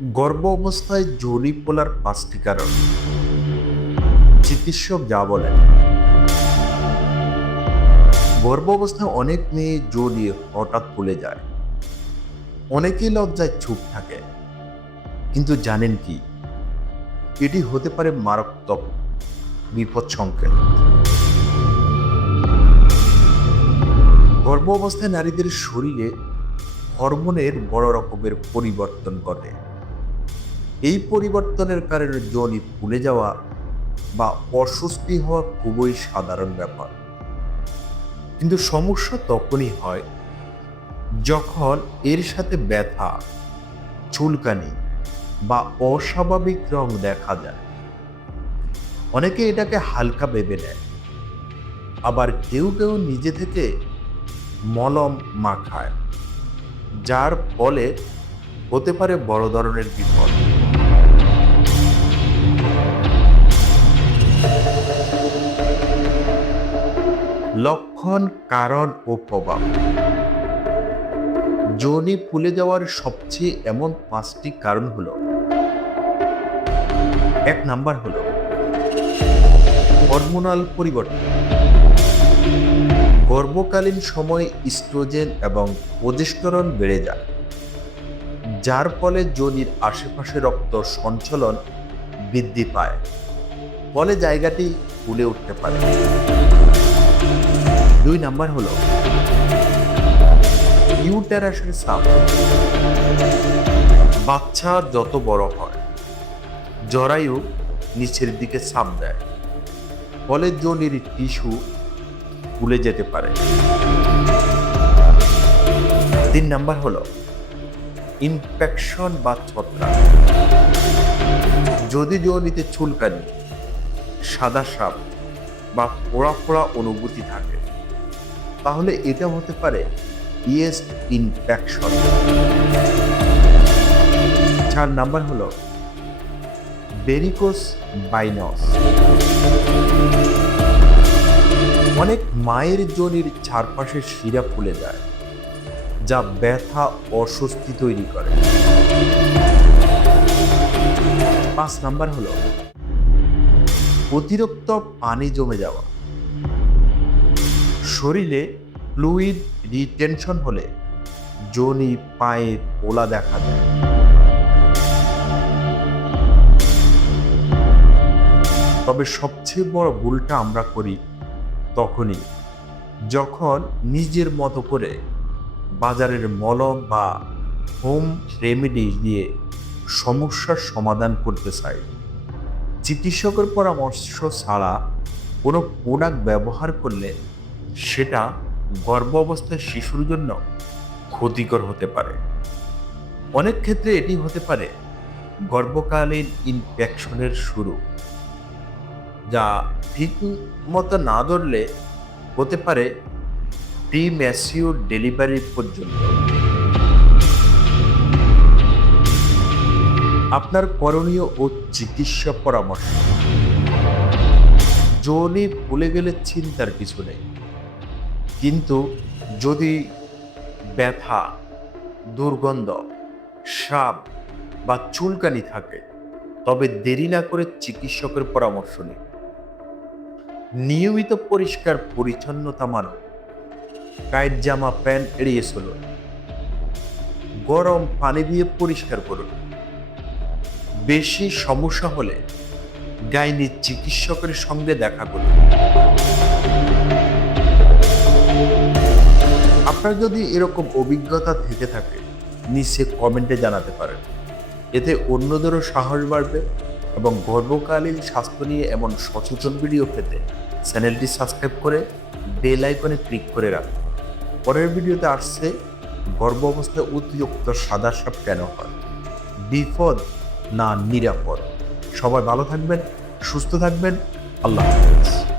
গর্ভ অবস্থায় জরিপ বলার পাঁচটি কারণ। চিকিৎসক যা বলেন। গর্ভ অবস্থায় অনেক মেয়ে জড়ি হঠাৎ ফুলে যায়। অনেকেই লজ্জায় চুপ থাকে। কিন্তু জানেন কি? এটি হতে পারে মারাত্মক বিপদ সংকেত। গর্ভ অবস্থায় নারীদের শরীরে হরমোনের বড় রকমের পরিবর্তন ঘটে। এই পরিবর্তনের কারণে জনি ফুলে যাওয়া বা অস্বস্তি হওয়া খুবই সাধারণ ব্যাপার। কিন্তু সমস্যা তখনই হয় যখন এর সাথে ব্যথা, চুলকানি বা অস্বাভাবিক রং দেখা যায়। অনেকে এটাকে হালকা ভেবে নেয়। আবার কেউ কেউ নিজে থেকে মলম মাখায়, যার ফলে হতে পারে বড় ধরনের বিপদ। লক্ষণ, কারণ ও প্রভাব। যোনি ফুলে যাওয়ার সবচেয়ে এমন পাঁচটি কারণ হল, এক নাম্বার হল হরমোনাল পরিবর্তন। গর্ভকালীন সময়ে ইস্ট্রোজেন এবং প্রজেস্টেরন বেড়ে যায়, যার ফলে যোনির আশেপাশে রক্ত সঞ্চালন বৃদ্ধি পায়, ফলে জায়গাটি ফুলে উঠতে পারে। দুই নাম্বার হলো ইউটেরাসের সাপ। বাচ্চা যত বড় হয়, জরায়ু নিচের দিকে সাপ দেয়। ফলে যোনির টিস্যু ফুলে যেতে পারে। তিন নাম্বার হলো ইনফেকশন বা ছত্রাক। যদি যোনিতে চুলকানি, সাদা সাপ বা পোড়া পোড়া অনুভূতি থাকে তাহলে এটা হতে পারে ইয়েস্ট ইনফেকশন চার নাম্বার হলো বেরিকোস বাইনস অনেক মায়ের জনির চারপাশে শিরা ফুলে যায়, যা ব্যথা, অস্বস্তি তৈরি করে। পাঁচ নাম্বার হলো অতিরিক্ত পানি জমে যাওয়া। শরীরে ফ্লুইড রিটেনশন হলে জনি পায়ে পোলা দেখা যায়। তবে সবচেয়ে বড় ভুলটা আমরা করি তখনই যখন নিজের মতো করে বাজারের মলম বা হোম রেমেডি দিয়ে সমস্যার সমাধান করতে চাই। চিকিৎসকের পরামর্শ ছাড়া কোনো প্রোডাক্ট ব্যবহার করলে সেটা গর্ভ অবস্থায় শিশুর জন্য ক্ষতিকর হতে পারে। অনেক ক্ষেত্রে এটি হতে পারে গর্ভকালীন ইনফেকশনের শুরু, যা ঠিক মতো না ধরলে হতে পারে প্রিম্যাসিওর ডেলিভারি পর্যন্ত। আপনার করণীয় ও চিকিৎসা পরামর্শ। জনি ভুলে গেলে চিন্তার কিছু নেই। কিন্তু যদি ব্যথা, দুর্গন্ধ সাপ বা চুলকানি থাকে, তবে দেরি না করে চিকিৎসকের পরামর্শ নিন। নিয়মিত পরিষ্কার পরিচ্ছন্নতা মানো। টাইট জামা, প্যান্ট এড়িয়ে চলুন। গরম পানি দিয়ে পরিষ্কার করুন। বেশি সমস্যা হলে গাইনি চিকিৎসকের সঙ্গে দেখা করুন। আপনার যদি এরকম অভিজ্ঞতা থেকে থাকে নিচে কমেন্টে জানাতে পারেন। এতে অন্যদেরও সাহস বাড়বে এবং গর্ভকালীন স্বাস্থ্য নিয়ে এমন সচেতন ভিডিও পেতে চ্যানেলটি সাবস্ক্রাইব করে বেল আইকনে ক্লিক করে রাখুন। পরের ভিডিওতে আসছে গর্ভ অবস্থায় অতিরিক্ত সাদা সাপ কেন হয়? বিপদ না নিরাপদ? সবাই ভালো থাকবেন, সুস্থ থাকবেন, আল্লাহ হাফেজ।